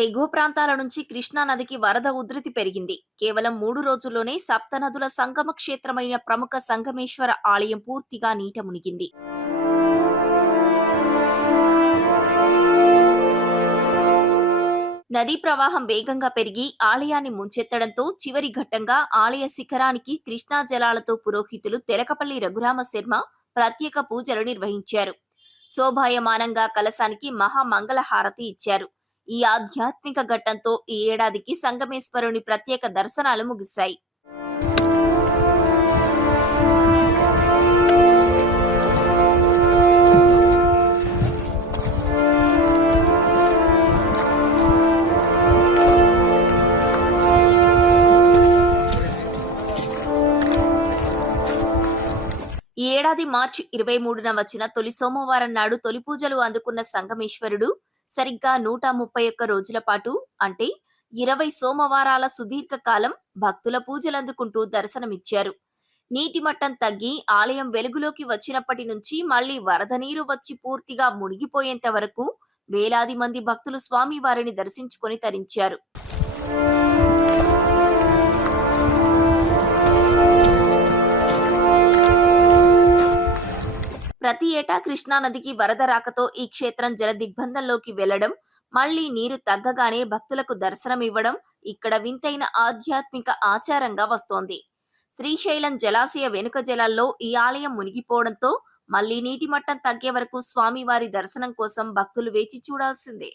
ఎగువ ప్రాంతాల నుంచి కృష్ణా నదికి వరద ఉధృతి పెరిగింది. కేవలం 3 రోజుల్లోనే సప్తనదుల సంగమ క్షేత్రమైన ప్రముఖ సంగమేశ్వర ఆలయం పూర్తిగా నీట మునిగింది. నదీ ప్రవాహం వేగంగా పెరిగి ఆలయాన్ని ముంచెత్తడంతో చివరి ఘట్టంగా ఆలయ శిఖరానికి కృష్ణా జలాలతో పురోహితులు తెలకపల్లి రఘురామ శర్మ ప్రత్యేక పూజలు నిర్వహించారు. శోభాయమానంగా కలశానికి మహామంగళ హారతి ఇచ్చారు. ఈ ఆధ్యాత్మిక ఘట్టంతో ఈ ఏడాదికి సంగమేశ్వరుని ప్రత్యేక దర్శనాలు ముగిశాయి. ఈ ఏడాది మార్చి 23న వచ్చిన తొలి సోమవారం నాడు తొలి పూజలు అందుకున్న సంగమేశ్వరుడు సరిగ్గా 131 రోజుల పాటు అంటే 20 సోమవారాల సుదీర్ఘ కాలం భక్తుల పూజలందుకుంటూ దర్శనమిచ్చారు. నీటి మట్టం తగ్గి ఆలయం వెలుగులోకి వచ్చినప్పటి నుంచి మళ్లీ వరద నీరు వచ్చి పూర్తిగా మునిగిపోయేంత వరకు వేలాది మంది భక్తులు స్వామివారిని దర్శించుకొని తరించారు. ప్రతి ఏటా కృష్ణానదికి వరద రాకతో ఈ క్షేత్రం జల దిగ్బంధంలోకి వెళ్లడం, మళ్లీ నీరు తగ్గగానే భక్తులకు దర్శనమివ్వడం ఇక్కడ వింతైన ఆధ్యాత్మిక ఆచారంగా వస్తోంది. శ్రీశైలం జలాశయ వెనుక జలాల్లో ఈ ఆలయం మునిగిపోవడంతో మళ్లీ నీటి మట్టం తగ్గే వరకు స్వామివారి దర్శనం కోసం భక్తులు వేచి చూడాల్సిందే.